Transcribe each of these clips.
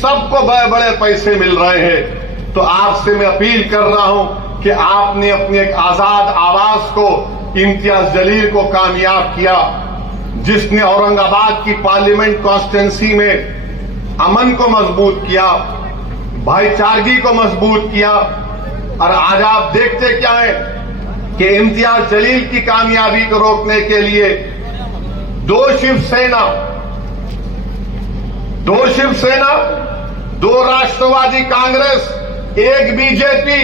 सबको बड़े बड़े पैसे मिल रहे हैं। तो आपसे मैं अपील कर रहा हूं कि आपने अपनी एक आजाद आवाज को इम्तियाज जलील को कामयाब किया, जिसने औरंगाबाद की पार्लियामेंट कॉन्स्टिट्यूंसी में अमन को मजबूत किया, भाईचारगी को मजबूत किया। और आज आप देखते क्या है कि इम्तियाज जलील की कामयाबी को रोकने के लिए दो शिवसेना, दो राष्ट्रवादी कांग्रेस, एक बीजेपी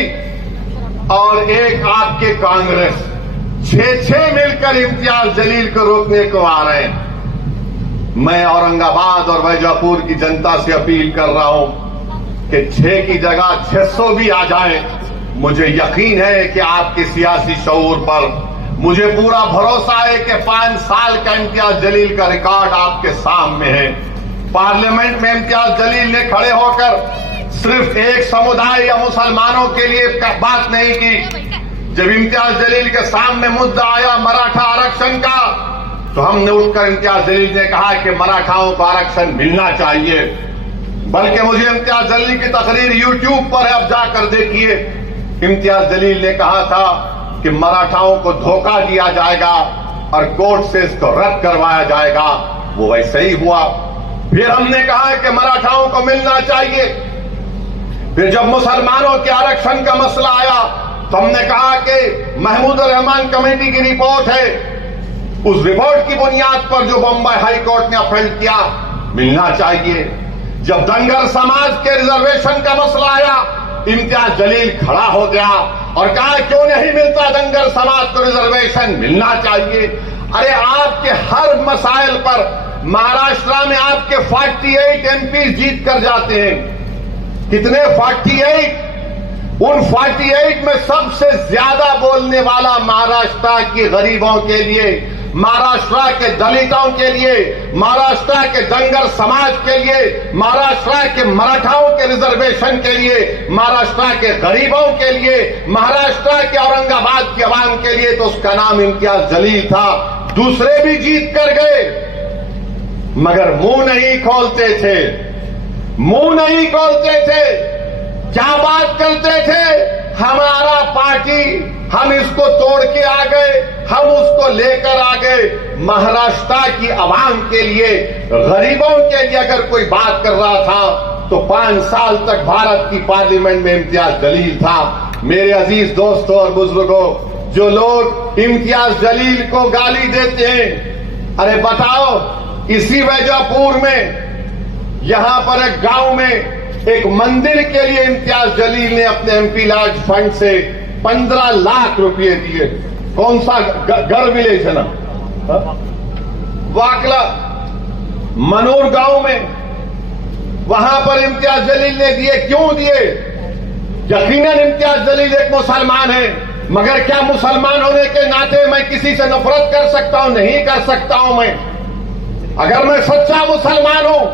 और एक आपके कांग्रेस, छह मिलकर इम्तियाज जलील को रोकने को आ रहे हैं। मैं औरंगाबाद और वैजापुर की जनता से अपील कर रहा हूं कि 6 की जगह 600 भी आ जाए। मुझे यकीन है कि आपके सियासी शऊर पर मुझे पूरा भरोसा है कि 5 साल का इम्तियाज जलील का रिकॉर्ड आपके सामने है। पार्लियामेंट में इम्तियाज जलील ने खड़े होकर सिर्फ एक समुदाय या मुसलमानों के लिए बात नहीं की। जब इम्तियाज जलील के सामने मुद्दा आया मराठा आरक्षण का, तो हमने उठकर इम्तियाज जलील ने कहा कि मराठाओं को आरक्षण मिलना चाहिए। बल्कि मुझे इम्तियाज जलील की तकरीर यूट्यूब पर है, अब जाकर देखिए। इम्तियाज जलील ने कहा था कि मराठाओं को धोखा दिया जाएगा और कोर्ट से इसको रद्द करवाया जाएगा। वो वैसे ही हुआ। फिर हमने कहा कि मराठाओं को मिलना चाहिए। फिर जब मुसलमानों के आरक्षण का मसला आया तो हमने कहा कि महमूद रहमान कमेटी की रिपोर्ट है, उस रिपोर्ट की बुनियाद पर जो बम्बई हाई कोर्ट ने अपील किया, मिलना चाहिए। जब धनगर समाज के रिजर्वेशन का मसला आया, इम्तियाज जलील खड़ा हो गया और कहा क्यों नहीं मिलता धनगर समाज को रिजर्वेशन, मिलना चाहिए। अरे आपके हर मसाइल पर महाराष्ट्र में आपके 48 एमपी जीत कर जाते हैं। कितने? 48। उन 48 में सबसे ज्यादा बोलने वाला महाराष्ट्र के गरीबों के लिए, महाराष्ट्र के दलितों के लिए, महाराष्ट्र के धनगर समाज के लिए, महाराष्ट्र के मराठाओं के रिजर्वेशन के लिए, महाराष्ट्र के गरीबों के लिए, महाराष्ट्र के औरंगाबाद की आवाम के लिए, तो उसका नाम इम्तियाज जलील था। दूसरे भी जीत कर गए, मगर मुंह नहीं खोलते थे, मुंह नहीं खोलते थे। क्या बात करते थे? हमारा पार्टी, हम इसको तोड़ के आ गए, हम उसको लेकर आ गए। महाराष्ट्र की आवाम के लिए, गरीबों के लिए अगर कोई बात कर रहा था तो 5 साल तक भारत की पार्लियामेंट में इम्तियाज जलील था। मेरे अजीज दोस्तों और बुजुर्गों, जो लोग इम्तियाज जलील को गाली देते हैं, अरे बताओ, इसी वैजापुर में यहां पर एक गांव में एक मंदिर के लिए इम्तियाज जलील ने अपने एमपी लार्ज फंड से 15 लाख रुपए दिए। कौन सा गढ़ विलेज है ना, वाकला मनोर गांव में, वहां पर इम्तियाज जलील ने दिए। क्यों दिए? यकीनन इम्तियाज जलील एक मुसलमान है, मगर क्या मुसलमान होने के नाते मैं किसी से नफरत कर सकता हूं? नहीं कर सकता हूं। मैं अगर मैं सच्चा मुसलमान हूं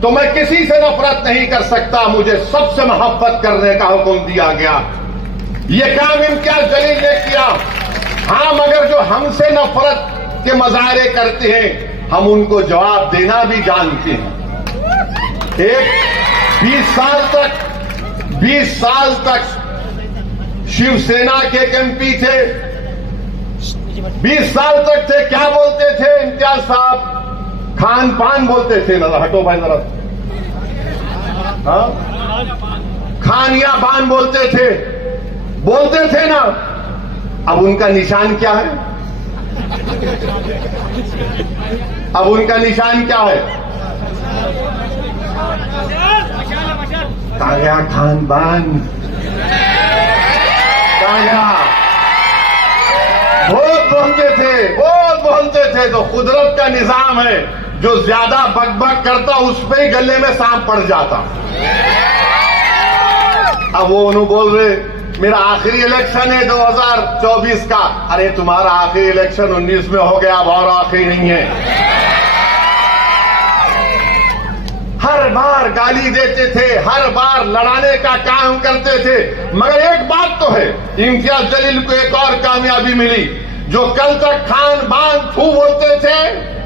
तो मैं किसी से नफरत नहीं कर सकता। मुझे सबसे मोहब्बत करने का हुक्म दिया गया। यह काम इम्तियाज जलील ने किया। हां, मगर जो हमसे नफरत के मजाहरे करते हैं, हम उनको जवाब देना भी जानते हैं। एक 20 साल तक शिवसेना के एक एमपी थे, 20 साल तक थे। क्या बोलते थे इम्तियाज साहब? खान पान बोलते थे ना। हटो भाई जरा, हाँ, खान या बान बोलते थे ना। अब उनका निशान क्या है? अब उनका निशान क्या है? कहाँ गया खान बान? कहाँ गया? बहुत बोलते थे। तो कुदरत का निजाम है, जो ज्यादा बकबक करता उस पे ही गले में सांप पड़ जाता। अब वो उन्होंने बोल रहे मेरा आखिरी इलेक्शन है 2024 का। अरे तुम्हारा आखिरी इलेक्शन 19 में हो गया, अब और आखिरी नहीं है। हर बार गाली देते थे, हर बार लड़ाने का काम करते थे। मगर एक बात तो है, इम्तियाज जलील को एक और कामयाबी मिली। जो कल तक खान बान फू बोलते थे,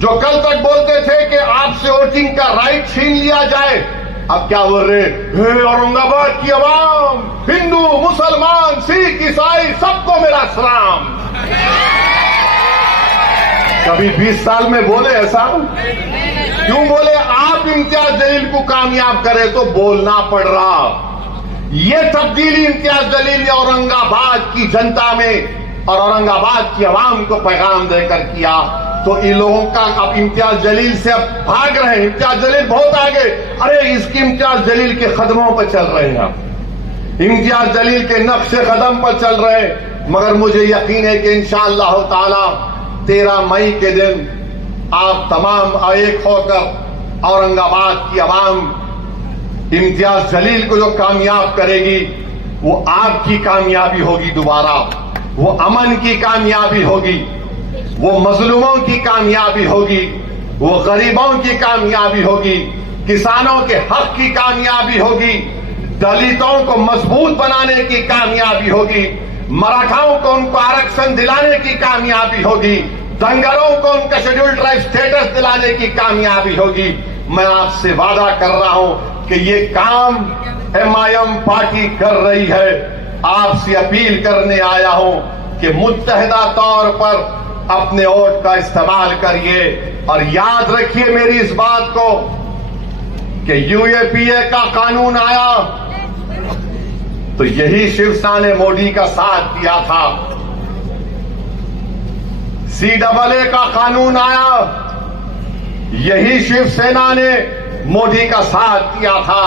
जो कल तक बोलते थे कि आपसे वोटिंग का राइट छीन लिया जाए, अब क्या बोल रहे, हे औरंगाबाद की आवाम, हिंदू मुसलमान सिख ईसाई सबको मेरा सलाम। कभी 20 साल में बोले ऐसा? क्यों बोले? आप इम्तियाज जलील को कामयाब करें तो बोलना पड़ रहा। ये तब्दीली इम्तियाज जलील ने औरंगाबाद की जनता में और औरंगाबाद की आवाम को पैगाम देकर किया। तो इन लोगों का अब इम्तियाज जलील से अब भाग रहे हैं। इम्तियाज जलील बहुत आगे, अरे इसकी इम्तियाज जलील के कदमों पर चल रहे हैं, इम्तियाज जलील के नक्शे कदम पर चल रहे हैं। मगर मुझे यकीन है कि इंशाअल्लाह ताला 13 मई के दिन आप तमाम एक होकर औरंगाबाद की आवाम इम्तियाज जलील को जो कामयाब करेगी वो आपकी कामयाबी होगी। दोबारा वो अमन की कामयाबी होगी, वो मजलूमों की कामयाबी होगी, वो गरीबों की कामयाबी होगी, किसानों के हक की कामयाबी होगी, दलितों को मजबूत बनाने की कामयाबी होगी, मराठाओं को उनको आरक्षण दिलाने की कामयाबी होगी, दंगलों को उनका शेड्यूल ट्राइब स्टेटस दिलाने की कामयाबी होगी। मैं आपसे वादा कर रहा हूं कि ये काम MIM पार्टी कर रही है। आपसे अपील करने आया हूं कि मुत्तहिदा तौर पर अपने वोट का इस्तेमाल करिए और याद रखिए मेरी इस बात को कि UAPA का कानून आया तो यही शिवसेना ने मोदी का साथ दिया था। CAA का कानून आया, यही शिवसेना ने मोदी का साथ दिया था।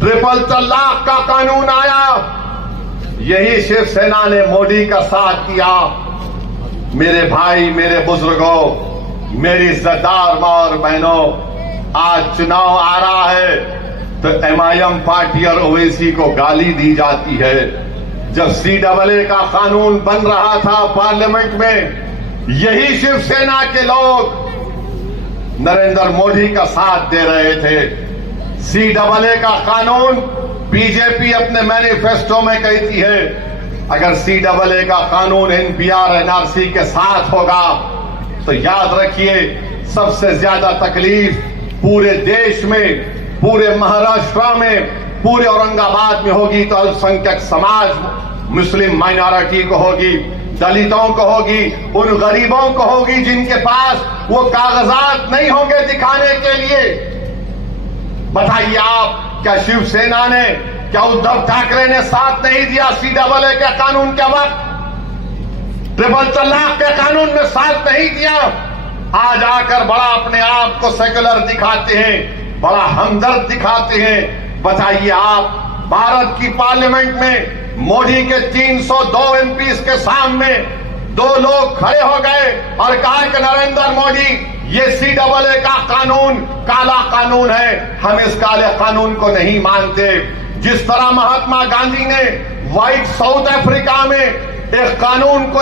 ट्रिपल तलाक का कानून आया, यही शिवसेना ने मोदी का साथ दिया। मेरे भाई, मेरे बुजुर्गों, मेरी इज्जतदार मां और बहनों, आज चुनाव आ रहा है तो MIM पार्टी और ओवैसी को गाली दी जाती है। जब CAA का कानून बन रहा था पार्लियामेंट में, यही शिवसेना के लोग नरेंद्र मोदी का साथ दे रहे थे। CAA का कानून बीजेपी अपने मैनिफेस्टो में कहती है अगर CAA का कानून NPR NRC के साथ होगा तो याद रखिए सबसे ज्यादा तकलीफ पूरे देश में, पूरे महाराष्ट्र में, पूरे औरंगाबाद में होगी तो अल्पसंख्यक समाज, मुस्लिम माइनॉरिटी को होगी, दलितों को होगी, उन गरीबों को होगी जिनके पास वो कागजात नहीं होंगे दिखाने के लिए। बताइए आप, क्या शिवसेना ने, क्या उद्धव ठाकरे ने साथ नहीं दिया CAA के कानून के वक्त? ट्रिपल तलाक के कानून में साथ नहीं दिया? आज आकर बड़ा अपने आप को सेकुलर दिखाते हैं, बड़ा हमदर्द दिखाते हैं। बताइए आप, भारत की पार्लियामेंट में मोदी के 302 MPs के सामने 2 लोग खड़े हो गए और कहा कि नरेंद्र मोदी, ये CAA का कानून काला कानून है, हम इस काले कानून को नहीं मानते। जिस तरह महात्मा गांधी ने व्हाइट साउथ अफ्रीका में एक कानून को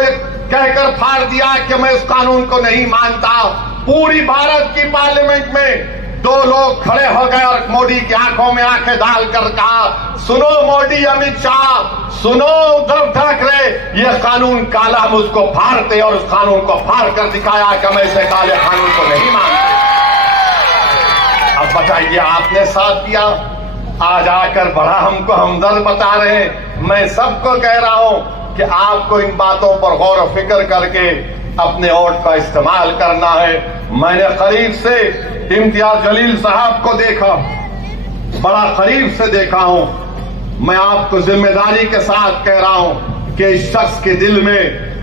कहकर फाड़ दिया कि मैं इस कानून को नहीं मानता, पूरी भारत की पार्लियामेंट में 2 लोग खड़े हो गए और मोदी की आंखों में आंखें डालकर कहा, सुनो मोदी, अमित शाह, सुनो उद्धव ठाकरे, यह कानून काला, हम उसको फाड़ते और उस कानून को फाड़ कर दिखाया कि हम ऐसे काले कानून को नहीं मानते। अब बताइए, आपने साथ दिया, आज आकर बड़ा हमको हमदर्द बता रहे हैं। मैं सबको कह रहा हूं कि आपको इन बातों पर गौर और फिक्र करके अपने वोट का इस्तेमाल करना है। मैंने करीब से इम्तियाज जलील साहब को देखा, बड़ा करीब से देखा हूं। मैं आपको जिम्मेदारी के साथ कह रहा हूं कि इस शख्स के दिल में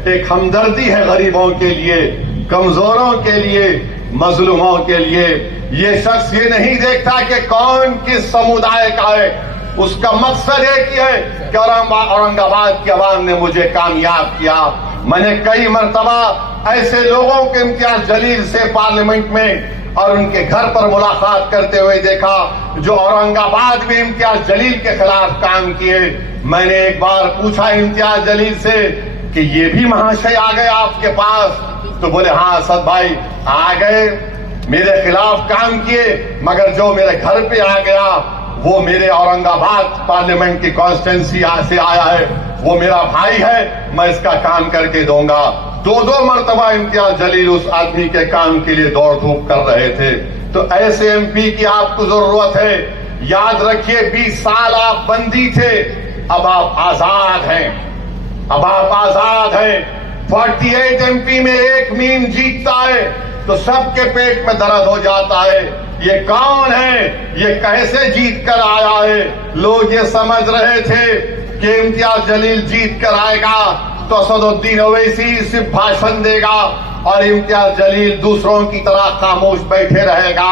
एक हमदर्दी है गरीबों के लिए, कमजोरों के लिए, मजलूमों के लिए। ये शख्स ये नहीं देखता कि कौन किस समुदाय का है, उसका मकसद एक ही है कि औरंगाबाद की आवाम ने मुझे कामयाब किया। मैंने कई मर्तबा ऐसे लोगों के इम्तियाज जलील से पार्लियामेंट में और उनके घर पर मुलाकात करते हुए देखा जो औरंगाबाद में इम्तियाज जलील के खिलाफ काम किए। मैंने एक बार पूछा इम्तियाज जलील से कि ये भी महाशय आ गए आपके पास? तो बोले हाँ असद भाई आ गए, मेरे खिलाफ काम किए, मगर जो मेरे घर पे आ गया वो मेरे औरंगाबाद पार्लियामेंट की कॉन्स्टिट्यूंसी से आया है, वो मेरा भाई है, मैं इसका काम करके दूंगा। 2-2 मरतबा इम्तियाज जलील उस आदमी के काम के लिए दौड़ धूप कर रहे थे। तो ऐसे एमपी की आपको जरूरत है। याद रखिए 20 साल आप बंदी थे, अब आप आजाद हैं, अब आप आजाद हैं। 48 एमपी में एक मीम जीतता है तो सबके पेट में दर्द हो जाता है। ये कौन है, ये कैसे जीत कर आया है। लोग ये समझ रहे थे कि इम्तियाज जलील जीत कर आएगा तो असदुद्दीन ओवैसी सिर्फ भाषण देगा और इम्तियाज जलील दूसरों की तरह खामोश बैठे रहेगा।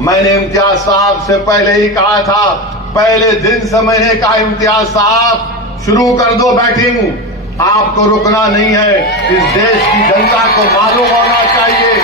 मैंने इम्तियाज साहब से पहले ही कहा था, पहले दिन से मैंने कहा इम्तियाज साहब शुरू कर दो बैटिंग, आपको रुकना नहीं है। इस देश की जनता को मालूम होना चाहिए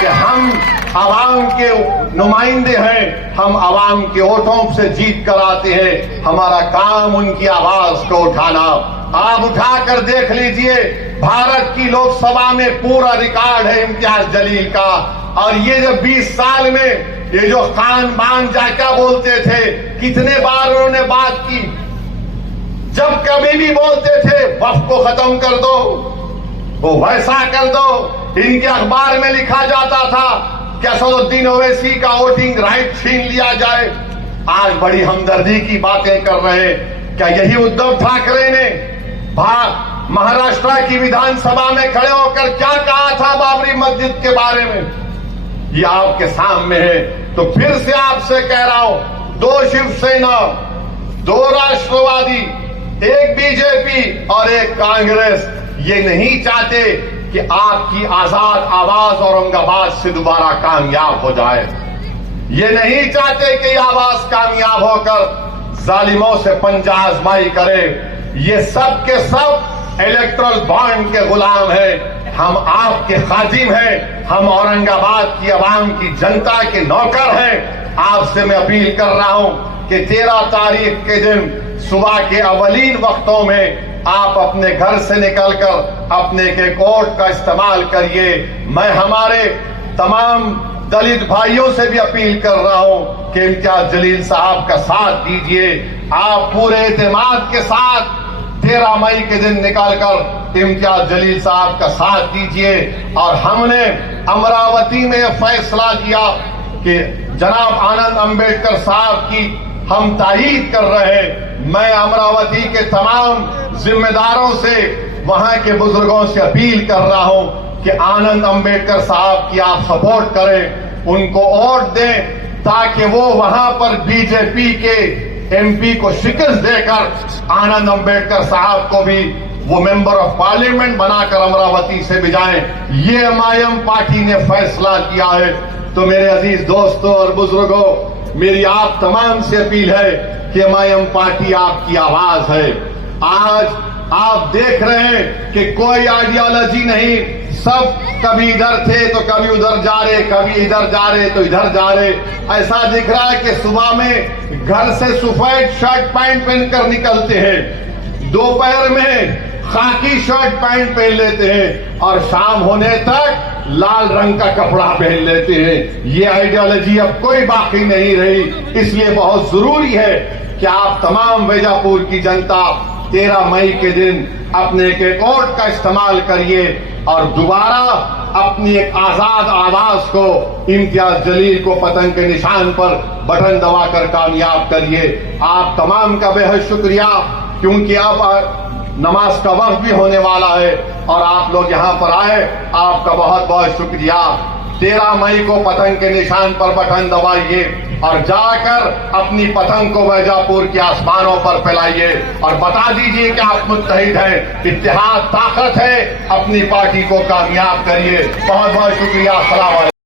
कि हम आवाम के नुमाइंदे हैं, हम आवाम के वोटों से जीत कर आते हैं। हमारा काम उनकी आवाज को उठाना। आप उठा कर देख लीजिए, भारत की लोकसभा में पूरा रिकॉर्ड है इम्तियाज जलील का। और ये जो 20 साल में ये जो खान बान जाका बोलते थे, कितने बार उन्होंने बात की। जब कभी भी बोलते थे वक्फ को खत्म कर दो, वो वैसा कर दो। इनके अखबार में लिखा जाता था कि असदुद्दीन ओवैसी का वोटिंग राइट छीन लिया जाए। आज बड़ी हमदर्दी की बातें कर रहे हैं। क्या यही उद्धव ठाकरे ने महाराष्ट्र की विधानसभा में खड़े होकर क्या कहा था बाबरी मस्जिद के बारे में? ये आपके सामने है। तो फिर से आपसे कह रहा हूं, 2 शिवसेना, 2 राष्ट्रवादी, 1 बीजेपी और 1 कांग्रेस ये नहीं चाहते कि आपकी आजाद आवाज औरंगाबाद से दोबारा कामयाब हो जाए। ये नहीं चाहते कि आवाज कामयाब होकर जालिमों से पंजा आजमाई करे। ये सब के सब इलेक्ट्रल बॉन्ड के गुलाम हैं। हम आपके खादिम हैं, हम औरंगाबाद की आवाम की जनता के नौकर हैं। आपसे मैं अपील कर रहा हूं कि 13 तारीख के दिन सुबह के अवलीन वक्तों में आप अपने घर से निकलकर अपने के कोर्ट का इस्तेमाल करिए। मैं हमारे तमाम दलित भाइयों से भी अपील कर रहा हूं कि इम्तियाज जलील साहब का साथ दीजिए। आप पूरे एतमाद के साथ 13 मई के दिन निकालकर इम्तियाज जलील साहब का साथ दीजिए। और हमने अमरावती में यह फैसला किया कि जनाब आनंद अंबेडकर साहब की हम तारीफ कर रहे हैं। मैं अमरावती के तमाम जिम्मेदारों से, वहां के बुजुर्गों से अपील कर रहा हूं कि आनंद अंबेडकर साहब की आप सपोर्ट करें, उनको वोट दें ताकि वो वहां पर बीजेपी के एमपी को शिकस्त देकर आनंद अंबेडकर साहब को भी वो मेंबर ऑफ पार्लियामेंट बनाकर अमरावती से भिजाएं। ये एमआईएम पार्टी ने फैसला किया है। तो मेरे अजीज दोस्तों और बुजुर्गों, मेरी आप तमाम से अपील है कि एमआईएम पार्टी आपकी आवाज है। आज आप देख रहे हैं कि कोई आइडियोलॉजी नहीं, सब कभी इधर थे तो कभी उधर जा रहे, कभी इधर जा रहे तो इधर जा रहे। ऐसा दिख रहा है कि सुबह में घर से सफेद शर्ट पैंट पहनकर निकलते हैं, दोपहर में खाकी शर्ट पैंट पहन लेते हैं और शाम होने तक लाल रंग का कपड़ा पहन लेते हैं। ये आइडियोलॉजी अब कोई बाकी नहीं रही। इसलिए बहुत जरूरी है कि आप तमाम बीजापुर की जनता 13 मई के दिन अपने के वोट का इस्तेमाल करिए और दोबारा अपनी एक आजाद आवाज को इम्तियाज जलील को पतंग के निशान पर बटन दबाकर कामयाब करिए। आप तमाम का बेहद शुक्रिया, क्योंकि अब नमाज का वक्त भी होने वाला है और आप लोग यहाँ पर आए, आपका बहुत बहुत शुक्रिया। 13 मई को पतंग के निशान पर बटन दबाइए और जाकर अपनी पतंग को बीजापुर के आसमानों पर फैलाइए और बता दीजिए कि आप मुत्तहिद हैं, इत्तेहाद ताकत है। अपनी पार्टी को कामयाब करिए। बहुत बहुत शुक्रिया। अस्सलाम वालेकुम।